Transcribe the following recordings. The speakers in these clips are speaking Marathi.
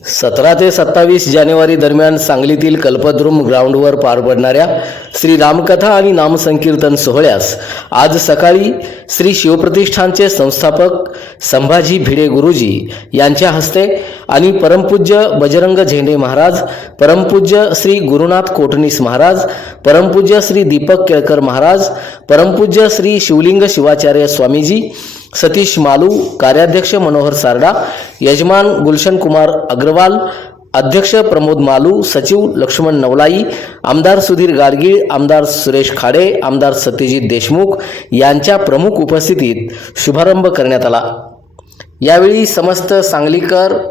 सतरा ते सत्तावीस जानेवारी दरम्यान सांगलीतील कल्पद्रुम ग्राउंडवर पार पडणाऱ्या श्री रामकथा आणि नामसंकीर्तन सोहळ्यास आज सकाळी श्री शिवप्रतिष्ठानचे संस्थापक संभाजी भिडे गुरुजी यांच्या हस्ते आणि परमपूज्य बजरंग झेंडे महाराज परमपूज्य श्री गुरुनाथ कोटणीस महाराज परमपूज्य श्री दीपक केळकर महाराज परमपूज्य श्री शिवलिंग शिवाचार्य स्वामीजी सतीश मालू कार्याध्यक्ष मनोहर सारडा यजमान गुलशन कुमार अग्रवाल अध्यक्ष प्रमोद मालू सचिव लक्ष्मण नवलाई आमदार सुधीर गाडगीळ आमदार सुरेश खाडे आमदार सत्यजित देशमुख यांच्या प्रमुख उपस्थितीत शुभारंभ करण्यात आला. यावेळी समस्त सांगलीकर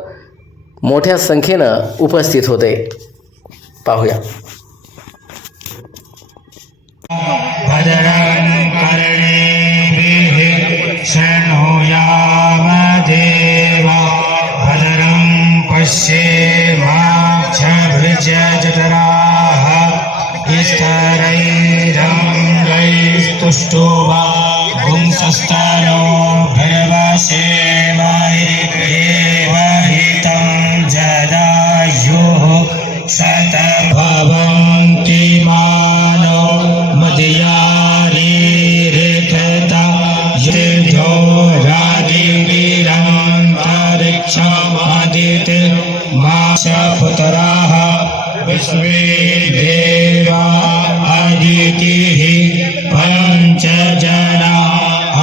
मोठ्या संख्येनं उपस्थित होते. पाहूया. पश्येमाक्षभृजतराः इष्टरैरङ्गैस्तुष्टो वा पुंसस्तनो भर्वशेमहि माशपुतराः विश्वे देवा अदितिः पञ्च जना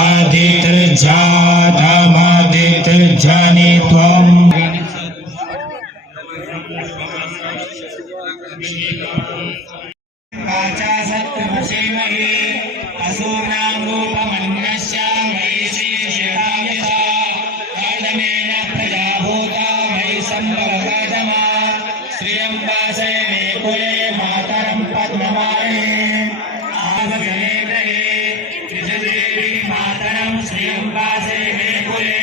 अदितिर्जातमदितिर्जनि त्वम् वाचा सत्यमसीमहि श्रियम्बासे मे कुले मातरं पद्मवाणे आदजनेन्द्रहे त्रिजदेवी मातरं श्रियम्बासे मे कुले।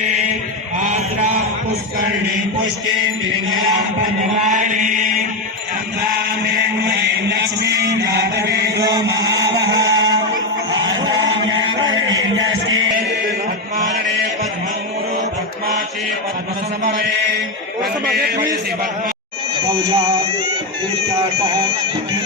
आद्रा पुष्करिणी पुष्टिं विद्यां पद्मवाणे चन्द्रामे मयीं लक्ष्मीं जातवेदो महावः। आद्रामे मयीं लक्ष्मीं पद्मारणे पद्ममुरो पद्माचे पद्मसमरे पद्मे वयसि पद्म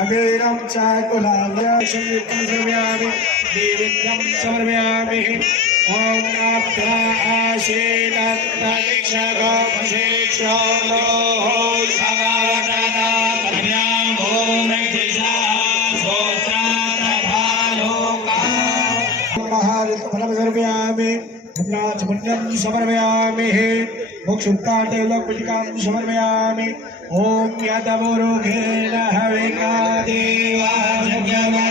अबीरं च कुलालयं समर्पयामि देवीं समर्पयामि ॐ नाभ्या आशीदन्तरिक्षगमशिक्षणो समर्पयामि पुण्यं समर्पयामि। मोक्षुत्तादेवलोकपिटिकां समर्पयामि ॐ यदवरोघेन हविका देवा यज्ञमा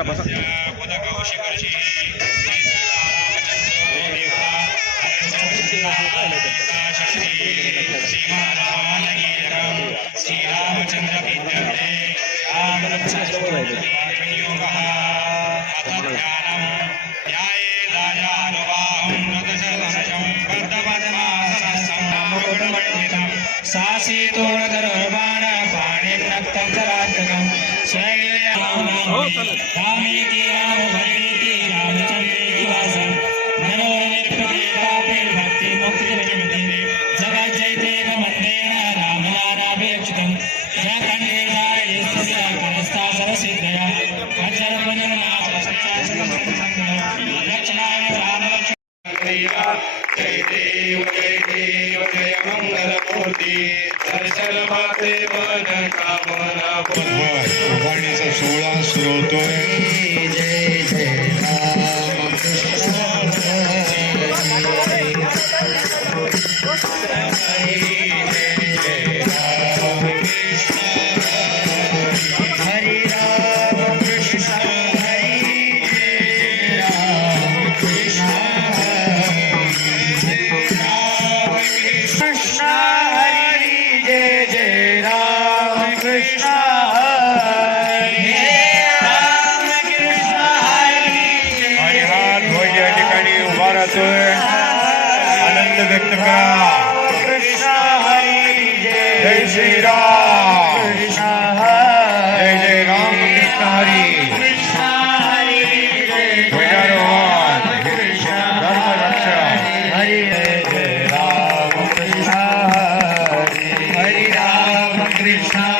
सासीतो दर्शन कामना सोहळा सुरू होतोय. कृष्ण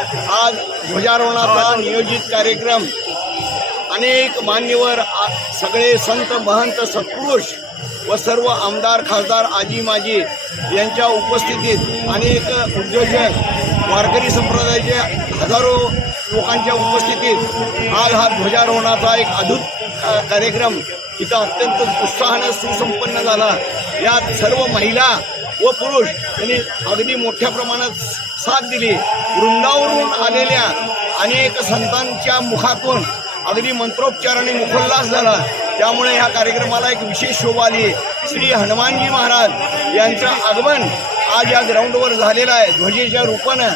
आज ध्वजारोहणाचा नियोजित कार्यक्रम. अनेक मान्यवर आ- सगळे संत महंत सत्पुरुष व सर्व आमदार खासदार आजी माजी यांच्या उपस्थितीत अनेक उद्योजक वारकरी संप्रदायाचे हजारो लोकांच्या उपस्थितीत आज हा ध्वजारोहणाचा एक अद्भुत कार्यक्रम इथं अत्यंत उत्साहानं सुसंपन्न झाला. यात सर्व महिला व पुरुष यांनी अगदी मोठ्या प्रमाणात साथ दिली. वृंदावरून आलेल्या अनेक संतांच्या मुखातून अगदी मंत्रोपचाराने मुखोल्लास झाला. त्यामुळे ह्या कार्यक्रमाला एक विशेष शोभा आली. श्री हनुमानजी महाराज यांचं आगमन आज या ग्राउंडवर झालेलं आहे. ध्वजेच्या रूपानं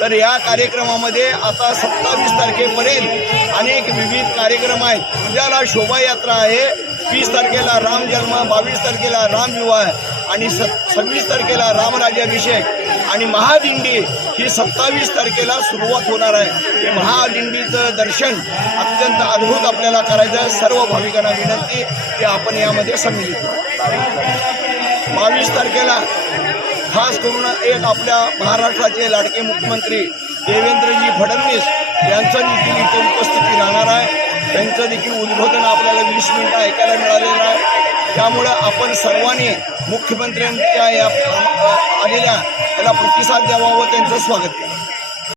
तर या कार्यक्रमामध्ये आता सत्तावीस तारखेपर्यंत अनेक विविध कार्यक्रम आहेत. उद्याला शोभायात्रा आहे. वीस तारखेला राम जन्म बावीस तारखेला राम विवाह आणि स सव्वीस तारखेला रामराज्याभिषेक आणि महादिंडी ही सत्तावीस तारखेला सुरुवात होणार आहे. हे महादिंडीचं दर्शन अत्यंत अद्भुत आपल्याला करायचं आहे. सर्व भाविकांना विनंती की आपण यामध्ये सम्मिलित बावीस तारखेला खास करून एक आपल्या महाराष्ट्राचे लाडके मुख्यमंत्री देवेंद्रजी फडणवीस यांचं देखील इथे उपस्थिती राहणार आहे. त्यांचं देखील उद्बोधन आपल्याला वीस मिनिटं ऐकायला मिळालेलं आहे. त्यामुळं आपण सर्वांनी मुख्यमंत्र्यांच्या या आलेल्या त्याला प्रतिसाद द्यावा व त्यांचं स्वागत करावं